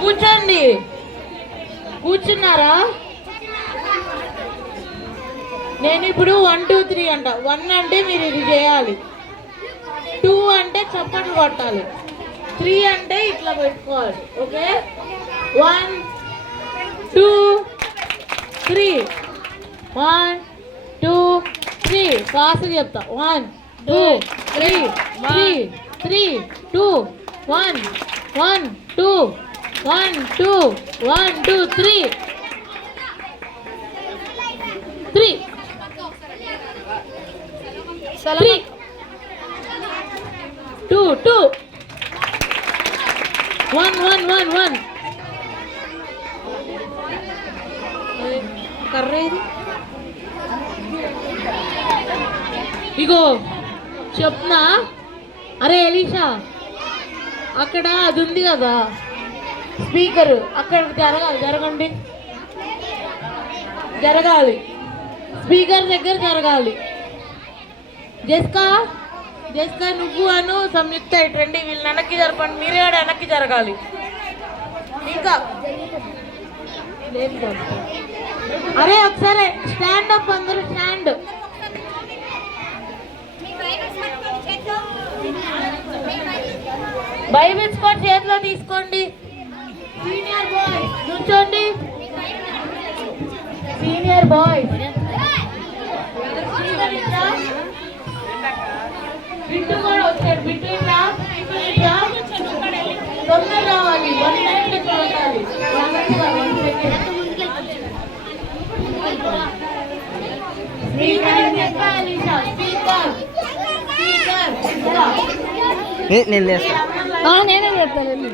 కూర్చోండి. కూర్చున్నారా? నేను ఇప్పుడు 1 2 3 అంట. 1 అంటే మీరు ఇది చేయాలి, 2 అంటే చప్పట్లు కొట్టాలి, 3 అంటే ఇట్లా పెట్టుకోవాలి. ఓకే, 1 2 3, 1 2 3. ఫాస్ట్గా చెప్తా. 1 2 3 3 3 2 1 1 2 1 2 1 2 3 3 3 2 2 1 1 1 1. కర్రేది ఇగో చెప్నా. అరే ఎలీషా, అక్కడ అది ఉంది కదా స్పీకర్, అక్కడ జరగండి, జరగాలి, స్పీకర్ దగ్గర జరగాలి. జెస్కా జెస్కా నువ్వు అను సంయుక్త ఇటండి, వీళ్ళు వెనక్కి జరపండి, మీరే వెనక్కి జరగాలి. ఇంకా అరే ఒకసారి స్టాండ్ అప్, అందరూ స్టాండ్. బైబిల్స్ కూడా చేతిలో తీసుకోండి. సీనియర్ బాయ్ నుంచోండి. సీనియర్ బాయ్ బిట్టు కూడా వచ్చాడు. బిట్టు తొందర రావాలి. 1 minute ఉండాలి. నేనే చెప్తాను.